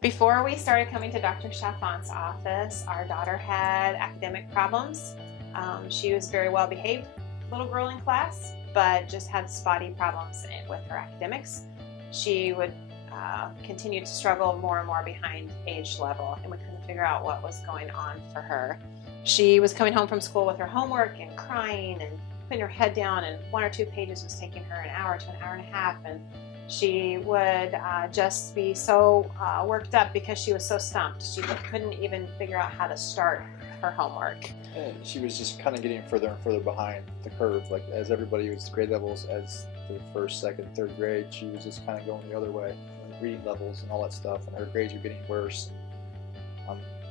Before we started coming to Dr. Chalfont's office, our daughter had academic problems. She was very well behaved little girl in class, but just had spotty problems with her academics. She would continue to struggle more and more behind age level, and we couldn't figure out what was going on for her. She was coming home from school with her homework and crying and putting her head down, and 1 or 2 pages was taking her an hour to an hour and a half, and she would just be so worked up because she was so stumped. She couldn't even figure out how to start her homework. And she was just kind of getting further and further behind the curve. Like as everybody was grade levels, as the first, second, third grade, she was just kind of going the other way. Reading levels and all that stuff, and her grades were getting worse.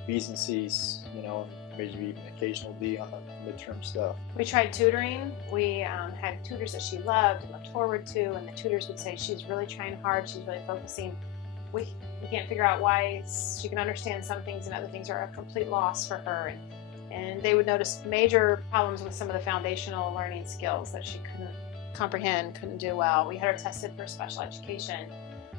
B's and C's, you know, maybe even occasional D on the midterm stuff. We tried tutoring. We had tutors that she loved and looked forward to, and the tutors would say she's really trying hard, she's really focusing. We can't figure out why she can understand some things and other things are a complete loss for her. And they would notice major problems with some of the foundational learning skills that she couldn't comprehend, couldn't do well. We had her tested for special education,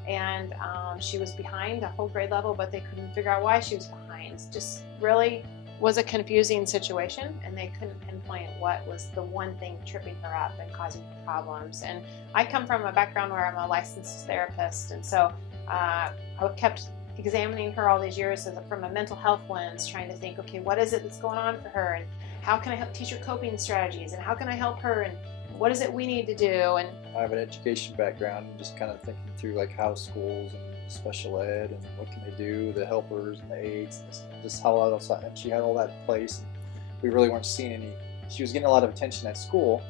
and she was behind a whole grade level, but they couldn't figure out why she was behind. Just really was a confusing situation, and they couldn't pinpoint what was the one thing tripping her up and causing her problems. And I come from a background where I'm a licensed therapist, and so I kept examining her all these years from a mental health lens, trying to think, okay, what is it that's going on for her, and how can I help teach her coping strategies, and how can I help her, and what is it we need to do? And I have an education background, and just kind of thinking through like how schools and special ed and what can they do, the helpers and the aides, and just how else. And she had all that in place. And we really weren't seeing any. She was getting a lot of attention at school,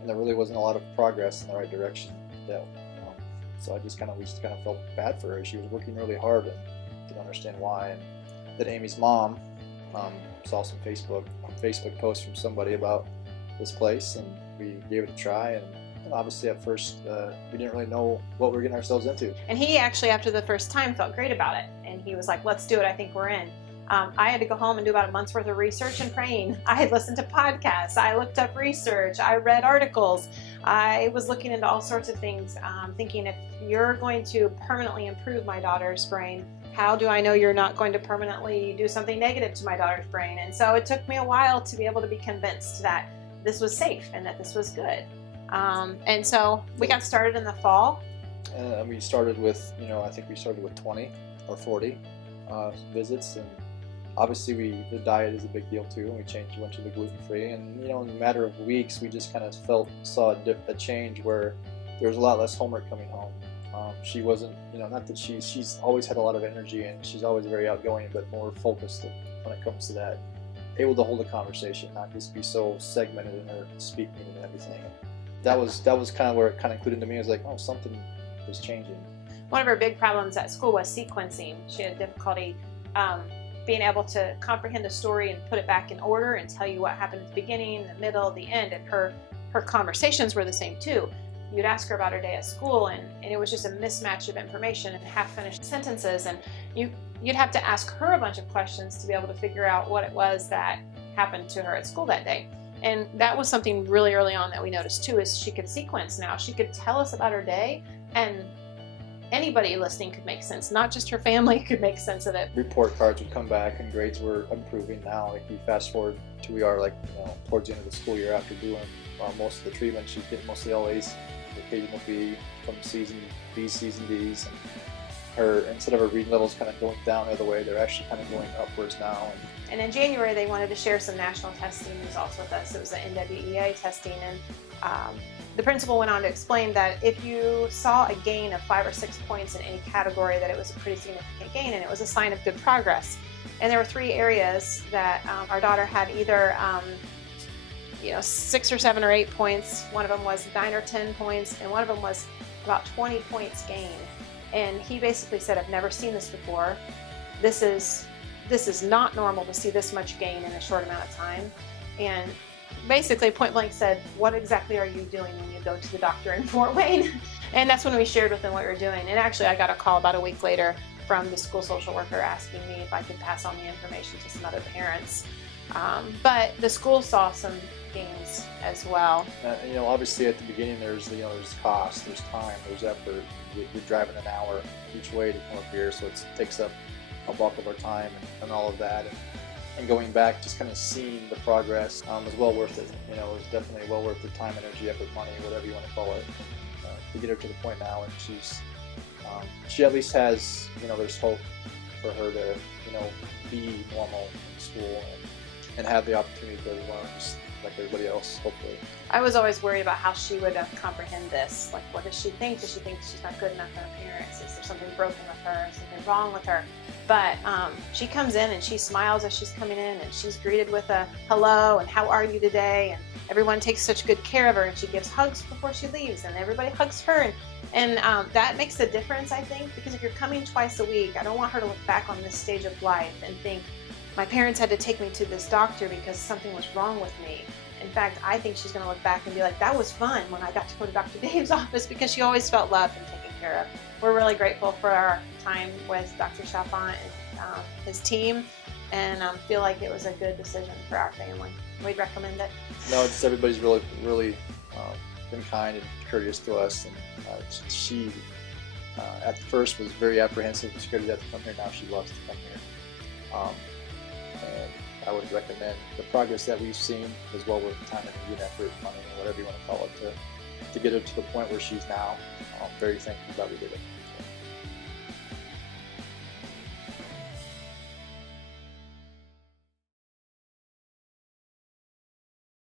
and there really wasn't a lot of progress in the right direction. So we just kind of felt bad for her. She was working really hard and didn't understand why. And then Amy's mom saw some Facebook posts from somebody about this place, and we gave it a try. And obviously at first we didn't really know what we were getting ourselves into. And he actually, after the first time, felt great about it, and he was like, let's do it, I think we're in. I had to go home and do about a month's worth of research and praying. I had listened to podcasts, I looked up research, I read articles, I was looking into all sorts of things, thinking, if you're going to permanently improve my daughter's brain, how do I know you're not going to permanently do something negative to my daughter's brain? And so it took me a while to be able to be convinced that this was safe and that this was good. And so we got started in the fall. We started with, I think we started with 20 or 40 visits, and obviously the diet is a big deal too, and we went to the gluten-free, and in a matter of weeks we just kind of saw a change where there was a lot less homework coming home. She wasn't, not that she's always had a lot of energy and she's always very outgoing, but more focused when it comes to that, able to hold a conversation, not just be so segmented in her speaking and everything. That was kind of where it kind of included to me. I was like, oh, something is changing. One of her big problems at school was sequencing. She had difficulty being able to comprehend a story and put it back in order and tell you what happened at the beginning, the middle, the end. And her conversations were the same too. You'd ask her about her day at school, and it was just a mismatch of information and half-finished sentences, and you'd have to ask her a bunch of questions to be able to figure out what it was that happened to her at school that day. And that was something really early on that we noticed too, is she could sequence now. She could tell us about her day, and anybody listening could make sense, not just her family could make sense of it. Report cards would come back and grades were improving now. Like, you fast forward to we are towards the end of the school year after doing most of the treatment. She's getting mostly all A's, occasional B, from C's and B's, C's and D's. And instead of her reading levels kind of going down the other way, they're actually kind of going upwards now. And in January, they wanted to share some national testing results with us. It was the NWEA testing, and the principal went on to explain that if you saw a gain of 5 or 6 points in any category, that it was a pretty significant gain, and it was a sign of good progress. And there were 3 areas that our daughter had either 6 or 7 or 8 points. One of them was 9 or 10 points, and one of them was about 20 points gain. And he basically said, I've never seen this before. This is not normal to see this much gain in a short amount of time. And basically point blank said, what exactly are you doing when you go to the doctor in Fort Wayne? And that's when we shared with him what we were doing. And actually I got a call about a week later from the school social worker asking me if I could pass on the information to some other parents. But the school saw some gains as well. Obviously at the beginning there's cost, there's time, there's effort. You're driving an hour each way to come up here, so it takes up a bulk of our time and all of that. And going back, just kind of seeing the progress was well worth it. You know, it was definitely well worth the time, energy, effort, money, whatever you want to call it, to get her to the point now. And she at least has, you know, there's hope for her to, you know, be normal in school and have the opportunity to learn just like everybody else, hopefully. I was always worried about how she would comprehend this. Like, what does she think? Does she think she's not good enough for her parents? Is there something broken with her? Is something wrong with her? But she comes in and she smiles as she's coming in, and she's greeted with a hello and how are you today? And everyone takes such good care of her, and she gives hugs before she leaves, and everybody hugs her. And that makes a difference, I think, because if you're coming twice a week, I don't want her to look back on this stage of life and think, my parents had to take me to this doctor because something was wrong with me. In fact, I think she's going to look back and be like, that was fun when I got to go to Dr. Dave's office, because she always felt loved and taken care of. We're really grateful for our time with Dr. Chalfant and his team, and feel like it was a good decision for our family. We'd recommend it. No, just everybody's really been kind and courteous to us. And she at first was very apprehensive and scared to death to come here. Now she loves to come here. And I would recommend the progress that we've seen is well worth the time, energy, and effort, money, whatever you want to call it, to get her to the point where she's now. Very thankful that we did it.